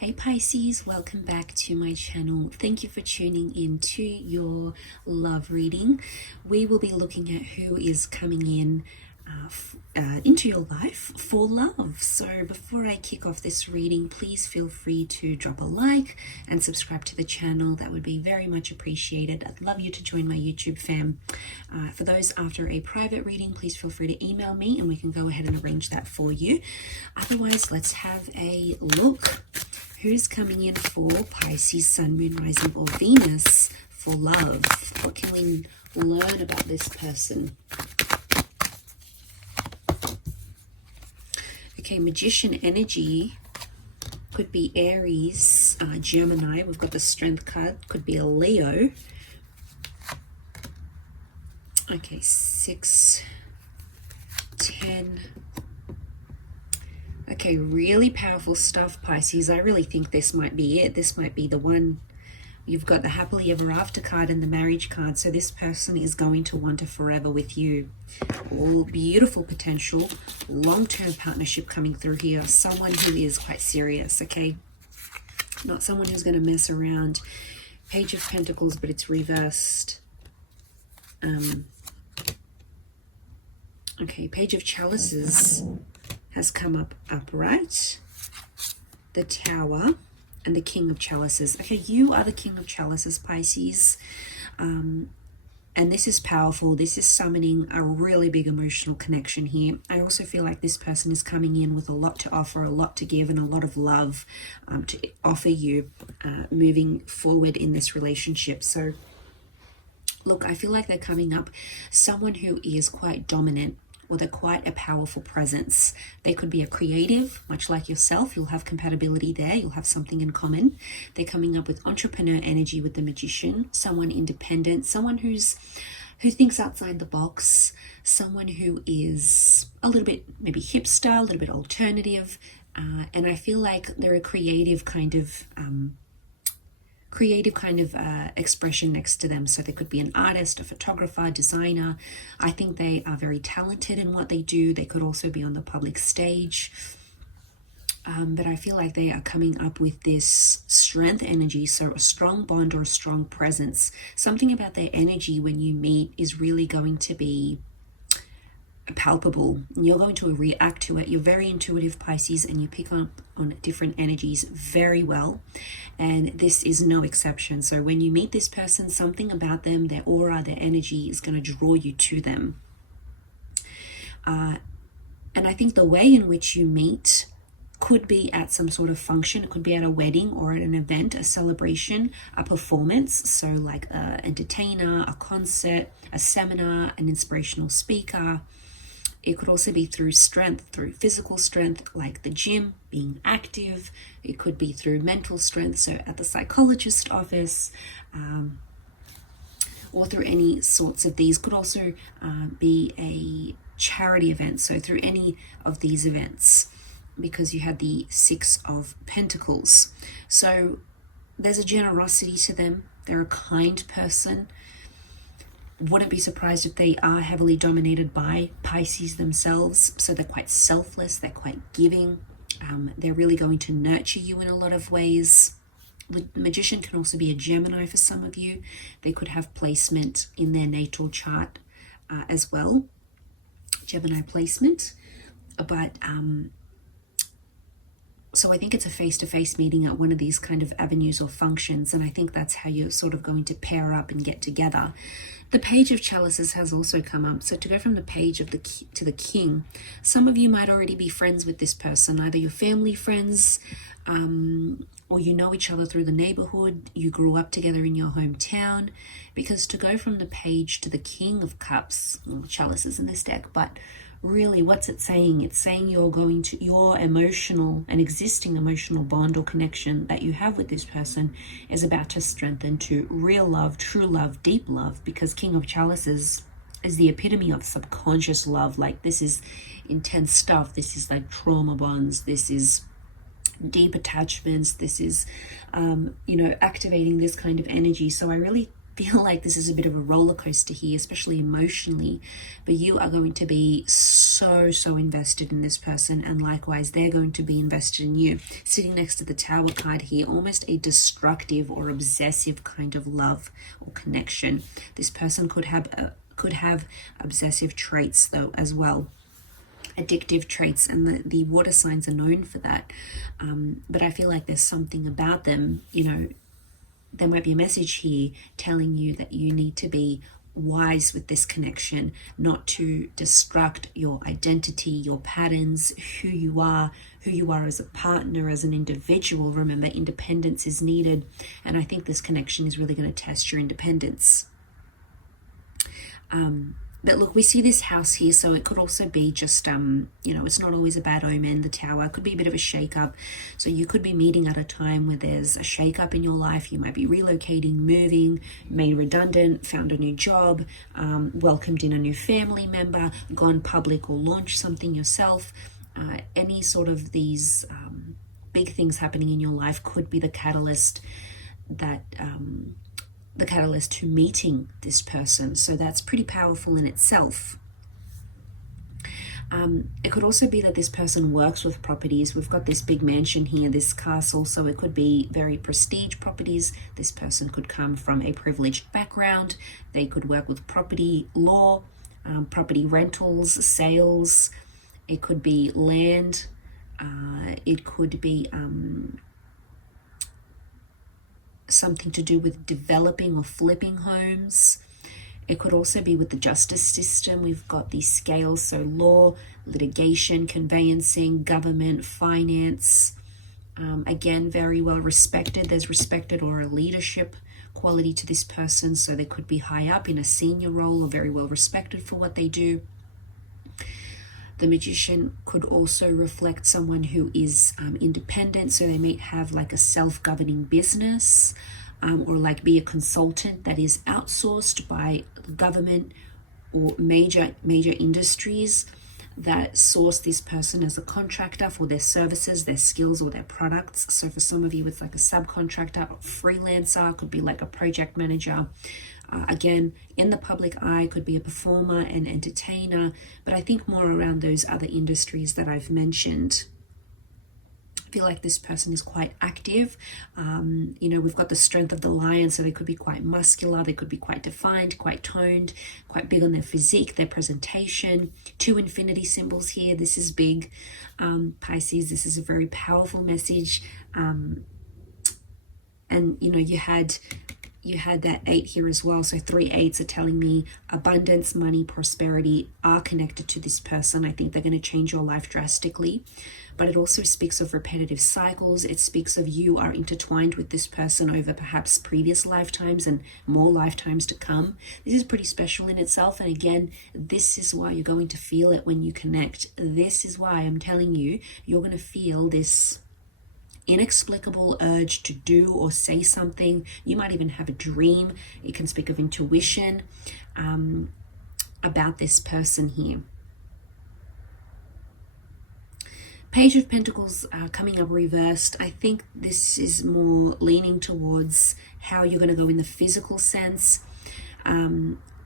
Hey Pisces, welcome back to my channel. Thank you for tuning in to your love reading. We will be looking at who is coming in into your life for love. So before I kick off this reading, please feel free to drop a like and subscribe to the channel. That would be very much appreciated. I'd love you to join my YouTube fam. For those after a private reading, please feel free to email me and we can go ahead and arrange that for you. Otherwise, let's have a look. Who's coming in for Pisces, Sun, Moon, Rising, or Venus for love? What can we learn about this person? Okay, Magician energy could be Aries, Gemini. We've got the Strength card. Could be a Leo. Okay, 6, 10. Okay, really powerful stuff, Pisces. I really think this might be it. This might be the one. You've got the Happily Ever After card and the Marriage card. So this person is going to want a forever with you. All beautiful potential, long-term partnership coming through here. Someone who is quite serious, okay? Not someone who's going to mess around. Page of Pentacles, but it's reversed. Okay, Page of Chalices has come up upright, the Tower, and the King of Chalices. Okay, you are the King of Chalices, Pisces. And this is powerful. This is summoning a really big emotional connection here. I also feel like this person is coming in with a lot to offer, a lot to give, and a lot of love to offer you moving forward in this relationship. So, look, I feel like they're coming up someone who is quite dominant, or they're quite a powerful presence. They could be a creative, much like yourself. You'll have compatibility there. You'll have something in common. They're coming up with entrepreneur energy with the Magician, someone independent, someone who thinks outside the box, someone who is a little bit maybe hipster, a little bit alternative. And I feel like they're a creative kind of expression next to them. So they could be an artist, a photographer, designer. I think they are very talented in what they do. They could also be on the public stage. But I feel like they are coming up with this strength energy, so a strong bond or a strong presence. Something about their energy when you meet is really going to be palpable. You're going to react to it. You're very intuitive, Pisces, and you pick up on different energies very well, and this is no exception. So when you meet this person, something about them, their aura, their energy is going to draw you to them. And I think the way in which you meet could be at some sort of function. It could be at a wedding or at an event, a celebration, a performance. So like an entertainer, a concert, a seminar, an inspirational speaker. It could also be through strength, through physical strength, like the gym, being active. It could be through mental strength, so at the psychologist's office, or through any sorts of these. Could also be a charity event, so through any of these events, because you had the 6 of Pentacles. So there's a generosity to them. They're a kind person. Wouldn't be surprised if they are heavily dominated by Pisces themselves. So they're quite selfless, they're quite giving. They're really going to nurture you in a lot of ways. The Magician can also be a Gemini for some of you. They could have placement in their natal chart as well. Gemini placement. But so I think it's a face-to-face meeting at one of these kind of avenues or functions, and I think that's how you're sort of going to pair up and get together. The Page of Chalices has also come up. So to go from the Page of to the King, some of you might already be friends with this person, either your family friends, or you know each other through the neighborhood, you grew up together in your hometown. Because to go from the Page to the King of Cups, well, chalices in this deck, but really, what's it saying? It's saying your emotional and existing emotional bond or connection that you have with this person is about to strengthen to real love, true love, deep love, because King of Chalices is the epitome of subconscious love. Like, this is intense stuff. This is like trauma bonds. This is deep attachments. This is, activating this kind of energy. So I really feel like this is a bit of a roller coaster here, especially emotionally, but you are going to be so invested in this person, and likewise they're going to be invested in you. Sitting next to the Tower card here, almost a destructive or obsessive kind of love or connection. This person could have obsessive traits though as well, addictive traits, and the water signs are known for that. But I feel like there's something about them, you know, there might be a message here telling you that you need to be wise with this connection, not to destruct your identity, your patterns, who you are as a partner, as an individual. Remember, independence is needed, and I think this connection is really going to test your independence. But look, we see this house here, so it could also be just, you know, it's not always a bad omen. The Tower could be a bit of a shake-up. So you could be meeting at a time where there's a shake-up in your life. You might be relocating, moving, made redundant, found a new job, welcomed in a new family member, gone public or launched something yourself. Any sort of these big things happening in your life could be the catalyst that... the catalyst to meeting this person. So that's pretty powerful in itself. It could also be that this person works with properties. We've got this big mansion here, this castle, so it could be very prestige properties. This person could come from a privileged background. They could work with property law, property rentals, sales. It could be land. It could be something to do with developing or flipping homes. It could also be with the justice system. We've got these scales, so law, litigation, conveyancing, government, finance. Again, very well respected. There's respected or a leadership quality to this person, so they could be high up in a senior role or very well respected for what they do. The Magician could also reflect someone who is independent, so they may have like a self-governing business, or like be a consultant that is outsourced by the government or major industries that source this person as a contractor for their services, their skills, or their products. So for some of you, it's like a subcontractor or freelancer, could be like a project manager. Again, in the public eye, could be a performer and entertainer, but I think more around those other industries that I've mentioned. I feel like this person is quite active. You know, we've got the strength of the lion, so they could be quite muscular, they could be quite defined, quite toned, quite big on their physique, their presentation. 2 infinity symbols here. This is big. Pisces, this is a very powerful message. And, you know, you had that 8 here as well. So 3 8s are telling me abundance, money, prosperity are connected to this person. I think they're going to change your life drastically. But it also speaks of repetitive cycles. It speaks of you are intertwined with this person over perhaps previous lifetimes and more lifetimes to come. This is pretty special in itself. And again, this is why you're going to feel it when you connect. This is why I'm telling you, you're going to feel this inexplicable urge to do or say something. You might even have a dream. It can speak of intuition about this person here. Page of Pentacles coming up reversed. I think this is more leaning towards how you're going to go in the physical sense.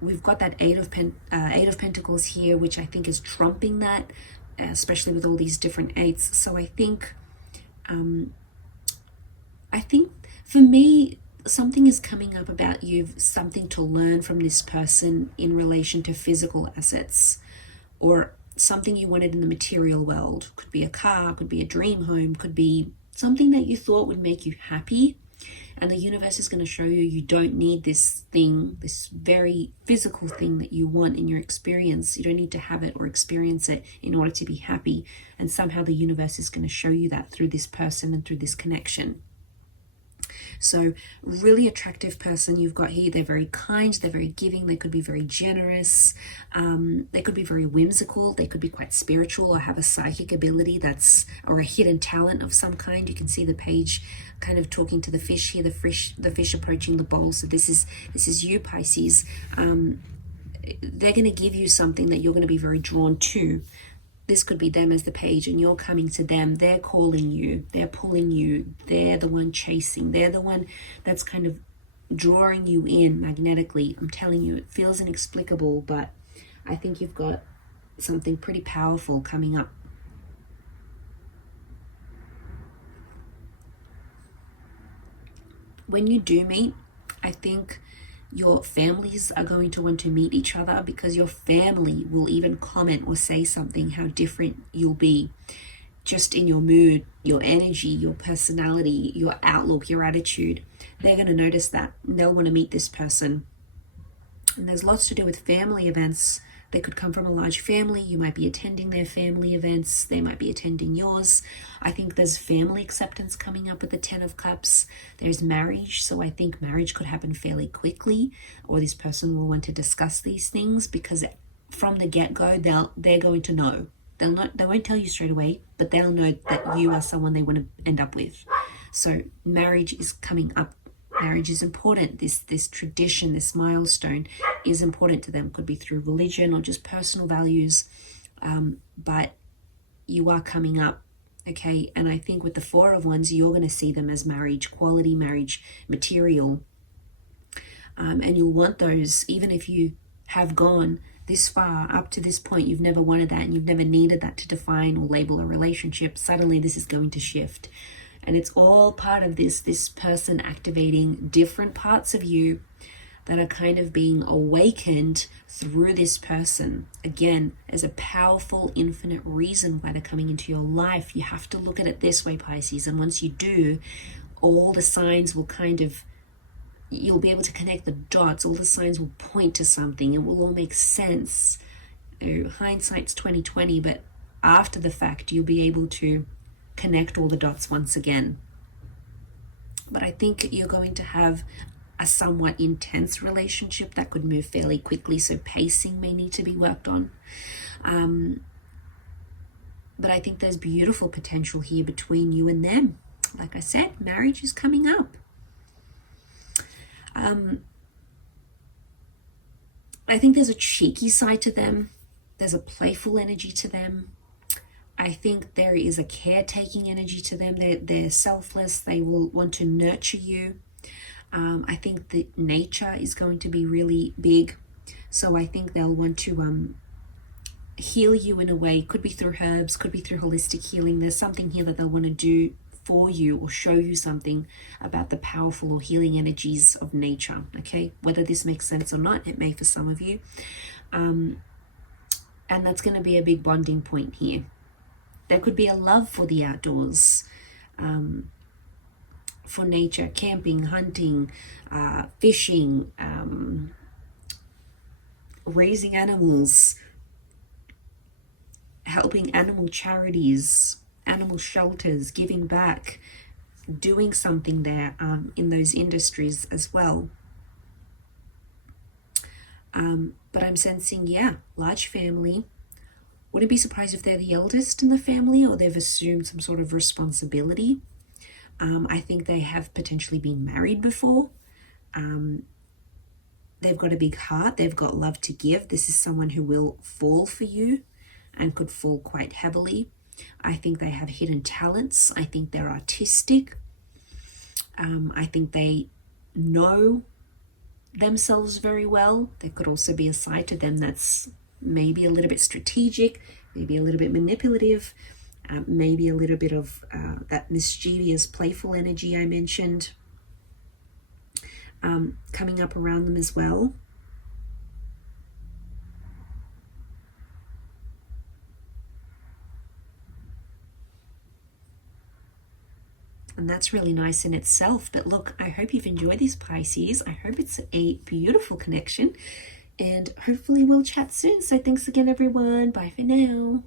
We've got that Eight of Pentacles here, which I think is trumping that, especially with all these different 8s. So I think for me, something is coming up about you, something to learn from this person in relation to physical assets, or something you wanted in the material world. Could be a car, could be a dream home, could be something that you thought would make you happy. And the universe is going to show you you don't need this thing, this very physical thing that you want in your experience. You don't need to have it or experience it in order to be happy. And somehow the universe is going to show you that through this person and through this connection. So really attractive person you've got here. They're very kind, they're very giving, they could be very generous, they could be very whimsical, they could be quite spiritual or have a psychic ability or a hidden talent of some kind. You can see the page kind of talking to the fish here, the fish approaching the bowl. So this is you, Pisces. They're going to give you something that you're going to be very drawn to. This could be them as the page and you're coming to them. They're calling you, they're pulling you, they're the one chasing, they're the one that's kind of drawing you in magnetically. I'm telling you, it feels inexplicable, but I think you've got something pretty powerful coming up. When you do meet, I think your families are going to want to meet each other, because your family will even comment or say something how different you'll be just in your mood, your energy, your personality, your outlook, your attitude. They're going to notice that. They'll want to meet this person. And there's lots to do with family events. They could come from a large family. You might be attending their family events. They might be attending yours. I think there's family acceptance coming up with the 10 of Cups. There's marriage. So I think marriage could happen fairly quickly, or this person will want to discuss these things, because from the get-go, they're going to know. They won't tell you straight away, but they'll know that you are someone they want to end up with. So marriage is coming up. Marriage is important. This tradition, this milestone is important to them. Could be through religion or just personal values, but you are coming up, okay? And I think with the Four of Wands, you're going to see them as marriage, quality marriage material, and you'll want those. Even if you have gone this far, up to this point, you've never wanted that, and you've never needed that to define or label a relationship. Suddenly this is going to shift. And it's all part of this person activating different parts of you that are kind of being awakened through this person. Again, there's a powerful, infinite reason why they're coming into your life. You have to look at it this way, Pisces. And once you do, all the signs will you'll be able to connect the dots. All the signs will point to something. It will all make sense. Hindsight's 20/20, but after the fact, you'll be able to connect all the dots once again. But I think you're going to have a somewhat intense relationship that could move fairly quickly, so pacing may need to be worked on. But I think there's beautiful potential here between you and them. Like I said, marriage is coming up. I think there's a cheeky side to them. There's a playful energy to them. I think there is a caretaking energy to them. They're selfless. They will want to nurture you. I think that nature is going to be really big. So I think they'll want to heal you in a way. Could be through herbs, could be through holistic healing. There's something here that they'll want to do for you or show you something about the powerful or healing energies of nature. Okay, whether this makes sense or not, it may for some of you. And that's going to be a big bonding point here. There could be a love for the outdoors, for nature, camping, hunting, fishing, raising animals, helping animal charities, animal shelters, giving back, doing something there in those industries as well. But I'm sensing, large family. Wouldn't be surprised if they're the eldest in the family or they've assumed some sort of responsibility. I think they have potentially been married before. They've got a big heart. They've got love to give. This is someone who will fall for you and could fall quite heavily. I think they have hidden talents. I think they're artistic. I think they know themselves very well. There could also be a side to them that's maybe a little bit strategic, maybe a little bit manipulative, maybe a little bit of that mischievous, playful energy I mentioned coming up around them as well. And that's really nice in itself. But look, I hope you've enjoyed this, Pisces. I hope it's a beautiful connection. And hopefully we'll chat soon. So thanks again, everyone. Bye for now.